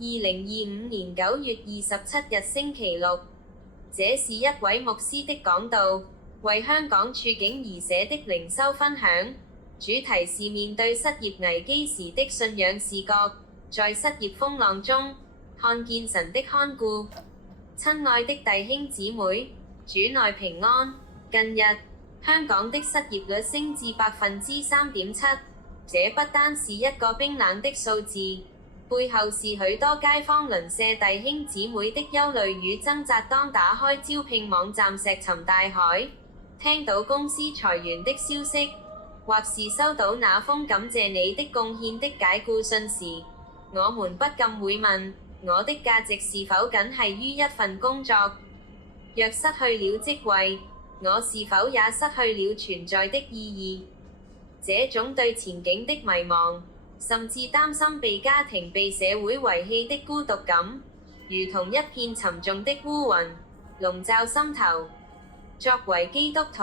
2025年9月27日星期六，這是一位牧師的講道，為香港處境而寫的靈修分享，主題是面對失業危機時的信仰視覺，在失業風浪中，看見神的看顧。親愛的弟兄姊妹，主內平安。近日，香港的失業率升至3.7%，這不單是一個冰冷的數字，背後是許多街坊鄰舍弟兄姊妹的憂慮與掙扎。當打開招聘網站石沉大海，聽到公司裁員的消息，或是收到那封感謝你的貢獻的解僱信時，我們不禁會問：我的價值是否僅係於一份工作？若失去了職位，我是否也失去了存在的意義？這種對前景的迷茫，甚至擔心被家庭、被社會遺棄的孤獨感，如同一片沉重的烏雲，籠罩心頭。作為基督徒，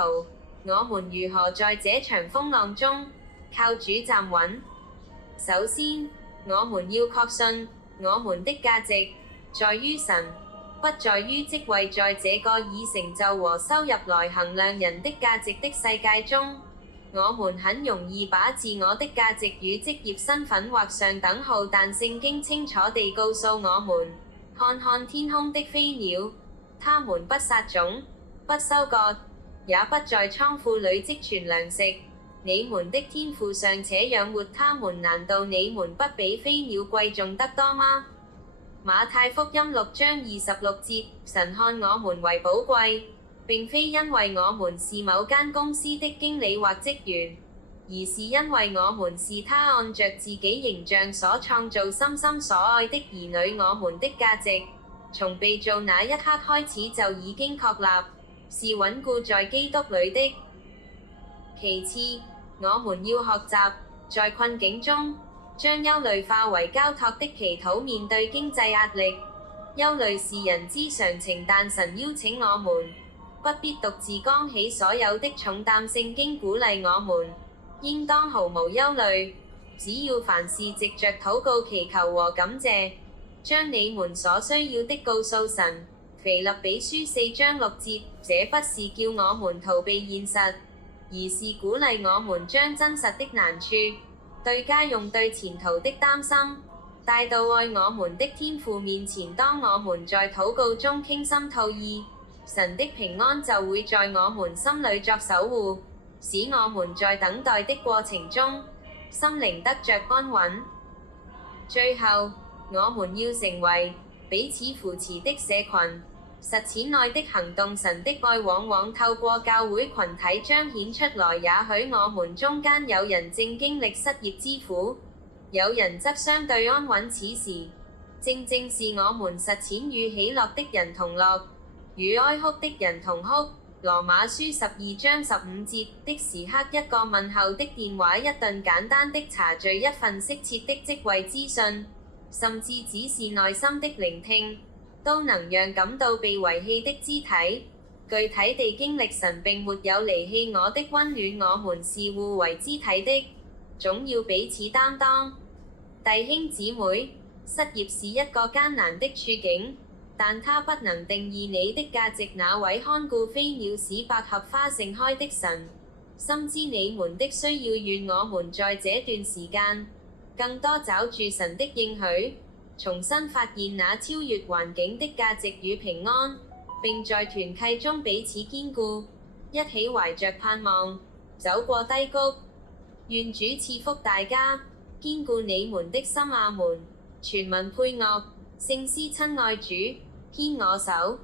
我們如何在這場風浪中靠主站穩？首先，我們要確信我們的價值在於神，不在於職位。在這個以成就和收入來衡量人的價值的世界中，我們很容易把自我的價值與職業身份畫上等號。但聖經清楚地告訴我們：看看天空的飛鳥，它們不撒種，不收割，也不在倉庫裡積存糧食，你們的天父尚且養活它們，難道你們不比飛鳥貴重得多嗎？馬太福音6章26節，神看我們為寶貴，並非因為我們是某間公司的經理或職員，而是因為我們是他按着自己形象所創造、深深所愛的兒女。我們的價值從被造那一刻開始就已經確立，是穩固在基督裡的。其次，我們要學習在困境中將憂慮化為交託的祈禱。面對經濟壓力，憂慮是人之常情，但神邀請我們不必獨自扛起所有的重擔。聖經鼓勵我們應當毫無憂慮，只要凡事藉着禱告、祈求和感謝，將你們所需要的告訴神。腓立比書4章6節，這不是叫我們逃避現實，而是鼓勵我們將真實的難處、對家用、對前途的擔心，帶到愛我們的天父面前。當我們在禱告中傾心吐意，神的平安就會在我們心裡作守護，使我們在等待的過程中，心靈得着安穩。最後，我們要成為彼此扶持的社群，實踐愛的行動。神的愛往往透過教會群體彰顯出來。也許我們中間有人正經歷失業之苦，有人則相對安穩。此時，正正是我們實踐與喜樂的人同樂，與哀哭的人同哭。羅馬書12章15節的時刻，一個問候的電話，一頓簡單的茶敘，一份適切的職位資訊，甚至只是耐心的聆聽，都能讓感到被遺棄的肢體具體地經歷神並沒有離棄我的溫暖。我們是互為肢體的，總要彼此擔當。弟兄姊妹，失業是一個艱難的處境，但它不能定義你的價值。那位看顧飛鳥、使百合花盛開的神，深知你們的需要。願我們在這段時間更多找住神的應許，重新發現那超越環境的價值與平安，並在團契中彼此堅固，一起懷着盼望走過低谷。願主賜福大家，堅固你們的心。阿們。全文配樂，聖詩。親愛主，牽我手。